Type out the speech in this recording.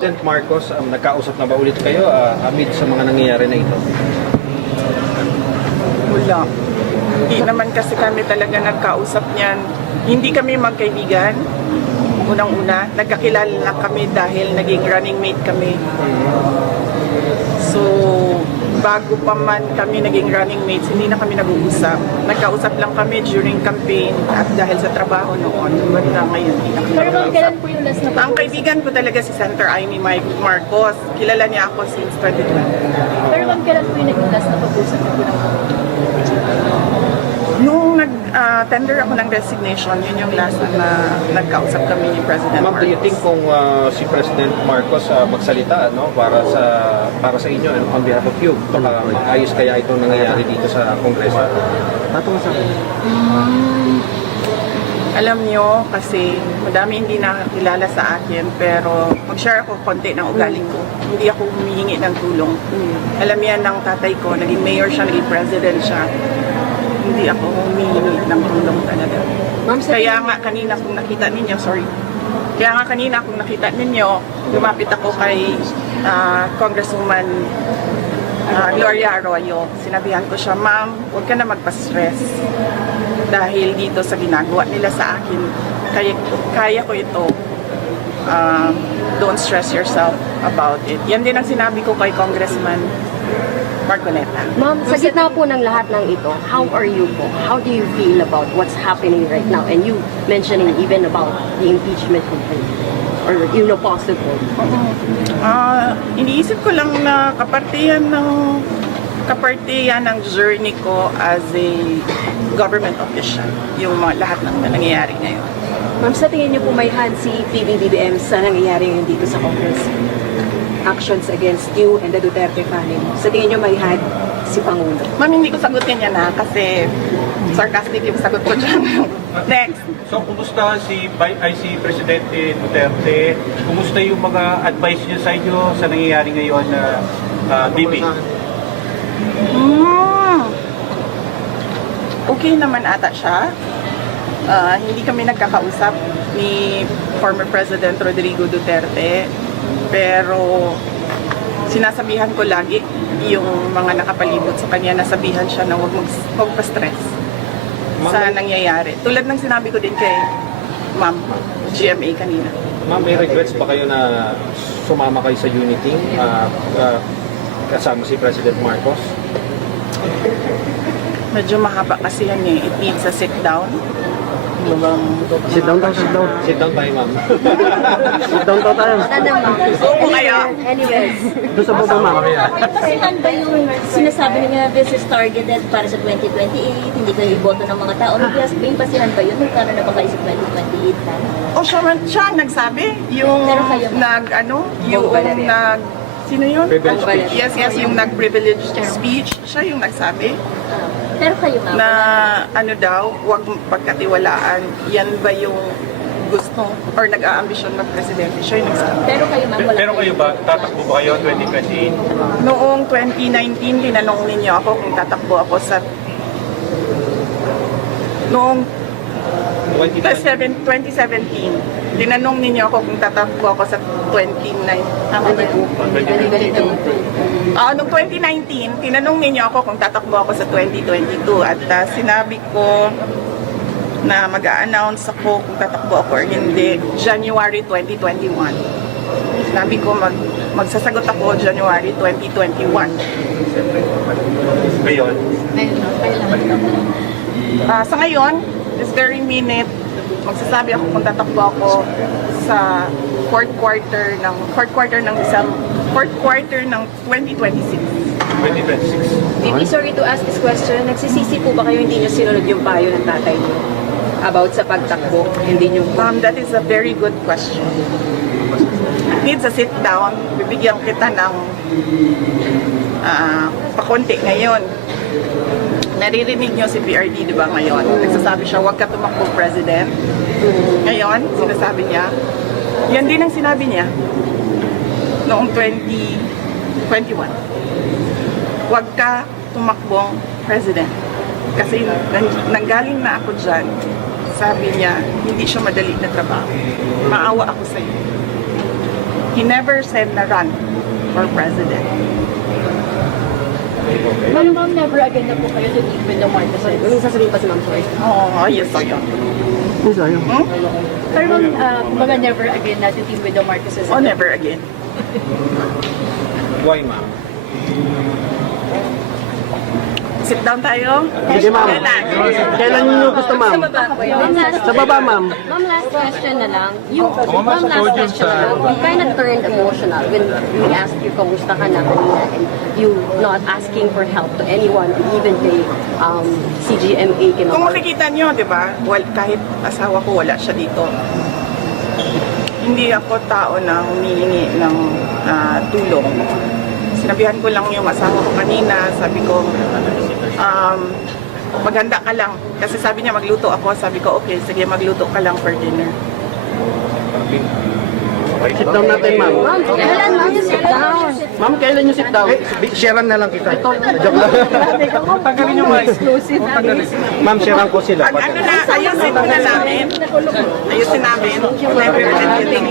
President Marcos, nagkausap na ba ulit kayo amid sa mga nangyayari na ito? Wala. Hindi naman kasi kami talaga nagkausap niyan. Hindi kami magkaibigan. Unang-una, nagkakilala lang kami dahil naging running mate kami. So, bago pa man kami naging running mates, hindi na kami nag-uusap. Nagkausap lang kami during campaign at dahil sa trabaho noon. Basta ngayon, hindi na kami Pero nag-uusap. kailan po yung last na Ang kaibigan ko talaga si Senator Amy Marcos. Kilala niya ako since 2012. Pero ma'am, kailan po yung naging last na pag-usap na po ng Nung nag-tender ako ng resignation, yun yung last na nagkausap kami ni President Ma'am, do you think Marcos. kung si President Marcos magsalita para sa inyo and on behalf of you, ayos kaya itong nangyayari dito sa Kongreso? Alam nyo, kasi madami hindi nakakilala sa akin, pero mag-share ako konti ng ugali ko. Hindi ako humihingi ng tulong. Alam yan ng tatay ko, naging mayor siya, naging president siya. Hindi ako humihingi ng tulong talaga. Kaya nga kanina kung nakita ninyo, lumapit ako kay Congresswoman Gloria Arroyo. Sinabihan ko siya, ma'am, huwag ka na magpa-stress. Dahil dito sa ginagawa nila sa akin, kaya ko ito. Don't stress yourself about it. Yan din ang sinabi ko kay Congressman Marcoleta. Ma'am, sa gitna po ng lahat ng ito, how are you po? How do you feel about what's happening right now? And you mentioning even about the impeachment complaint or possible. Iniisip ko lang na kapartihan ng journey ko as a government official, yung lahat ng nangyayari ngayon. Ma'am, sa tingin niyo po may hand si PBBM sa nangyayari ngayon dito sa Congress? Actions against you and the Duterte family. Sa tingin niyo may hand si Pangulo? Ma'am, hindi ko sagutin yan kasi sarcastic yung sagot ko dyan. Next. So, kumusta si Presidente Duterte? Kumusta yung mga advice niya sa inyo sa nangyayari ngayon na Bibi? Okay naman ata siya. Hindi kami nagkakausap ni former President Rodrigo Duterte. Pero sinasabihan ko lagi yung mga nakapalibot sa kanya, nasabihan siya na huwag magpa-stress sa nangyayari. Tulad ng sinabi ko din kay Ma'am GMA kanina. Ma'am, may regrets ba kayo na sumama kayo sa unity kasama si President Marcos? Medyo mahaba kasi yan eh. It needs a sit down. Sit down tayo, ma'am. Opo kayo. Anyways, Kasi ba yung sinasabi niya this is targeted para sa 2028, hindi kayo iboto ng mga tao. May basihan ba yun? Magkano na ba kayo sa 2028? O siya ang nagsabi. Yung Pero kayo, sino yun? Privileged speech. Yes, yung nag-privileged speech. Siya yung nagsabi Pero kayo ma'am, na huwag pagkatiwalaan. Yan ba yung gusto or nag-aambisyon mag-presidente? Siya yung nagsabi. pero kayo ma'am, wala Pero kayo ba, tatakbo ba kayo 2028? Noong 2019, tinanong ninyo ako kung tatakbo ako sa... Noong 2017, tinanong ninyo ako kung tatakbo ako sa 2019. Tama ba yun? Noong 2019, tinanong ninyo ako kung tatakbo ako sa 2022 at sinabi ko na mag-a-announce ako kung tatakbo ako or hindi January 2021. Sinabi ko magsasagot ako January 2021. Ngayon? Sa ngayon, this very minute, magsasabi ako kung tatakbo ako sa fourth quarter ng 2026. 2026. Bibi, sorry to ask this question. Nagsisisi po ba kayo hindi niyo sinunod yung payo ng tatay niyo about sa pagtakbo? Hindi niyo That is a very good question. Needs a sit down. Bibigyan kita ng pakunti ngayon. Naririnig niyo si PRD, di ba, ngayon? Nagsasabi siya, huwag ka tumakbo, President. Ngayon, sinasabi niya, yan din ang sinabi niya noong 2021. Huwag ka tumakbong President. Kasi nanggaling na ako dyan, sabi niya, hindi siya madali na trabaho. Maawa ako sa iyo. he never said na run for president. Ma'am, never again na po kayo to deal with the Marcoses. Yung sasabihin pa si Ma'am Joy. Oo, ayos o yun. Pero ma'am, mga never again na to deal with the Marcoses. Oh, never again. Why, ma'am? Sit down tayo. Sige, ma'am. Kailan? Kailan niyo gusto, ma'am? Sa baba, ma'am. Ma'am, last question na lang. Ma'am, last question na lang. You kind of turned emotional when we asked you kamusta ka na kanina and you not asking for help to anyone and even the CGMA Kung kinuha. makikita nyo, di ba, kahit asawa ko wala siya dito. Hindi ako tao na humihingi ng tulong. Sinabihan ko lang yung asawa ko kanina, sabi ko, maghanda ka lang. Kasi sabi niya magluto ako, sabi ko, okay, sige magluto ka lang for dinner. Sit down natin, ma'am. Ma'am, kailan ma'am you sit down? Ma'am, kailan niyo sit down? Sharean na lang kita. Joke lang. Tanggalin yung mic. Ma'am, sharean ko sila. Ano na, ayusin na namin. Ayusin namin. Never again.